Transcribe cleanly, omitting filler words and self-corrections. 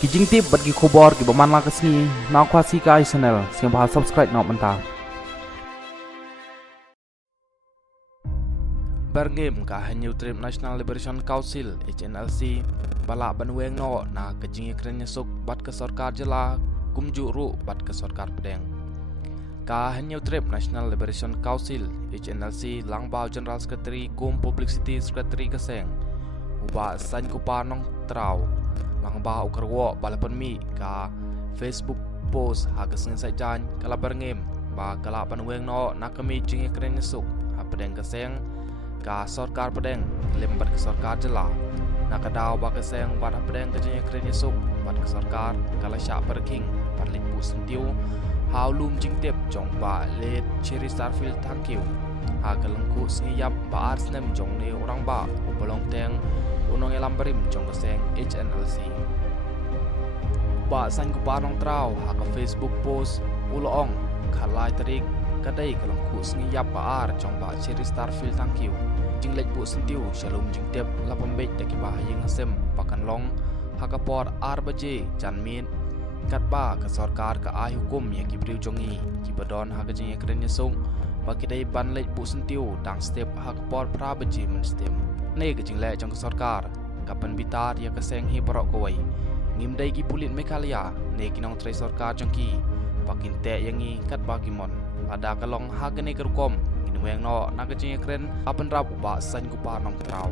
kijing tip bagi khobor ki baman la kasni na khwasi kai channel siang bahal subscribe na manta Bergame ka Hanyu Trip National Liberation Council HNLC bala banweng no na kijing ikren suk bat ke sarkar jela kumju ru bat ke sarkar pedeng ka Hanyu Trip National Liberation Council HNLC langbau General Secretary kum Publicity Secretary kaseng uba san kupa nong trau langbau ukarwo balapan mi ka Facebook post hagaseng sajan kala berngem ba kala banweng no na kami jing ikren suk ha pedeng kaseng ka sarkar pedeng lembat ke sarkar jela nak daw ba kaseng wat pedeng ke jing ikren suk bat ke sarkar kala sya perking parlik bu sentiu haulum jingtep jong ba let Cherry Starfield thank you ha kalengku sngiyap ba arsnem jong ne orang ba upolong teng unong elam berim jong kaseng HNLC ba san ku parong trau ha ka Facebook post ulong khalai tarik kadai kalengku sngiyap ba ar jong ba Cherry Starfield thank you jinglek bu sentiu shalom jingtep lapambet daki ba yeng asem pakan long ha ka por ar baje janmin kat ba ke sarkar ke ai hukum yang kibriu jongi ki badon ha ke jing ekren yesung ba kidai ban lej bu sentiu dang step ha ke por pra baji men stem ne ke jing le jong ke sarkar kapan bitar ya ke seng hi barok koi ngim dai ki pulit mekalia ne kinong tre sarkar jongki pakin te yangi kat ba kimon ada kalong ha ke ne kerkom inweng no na ke jing ekren apen rap ba san ku pa nong trau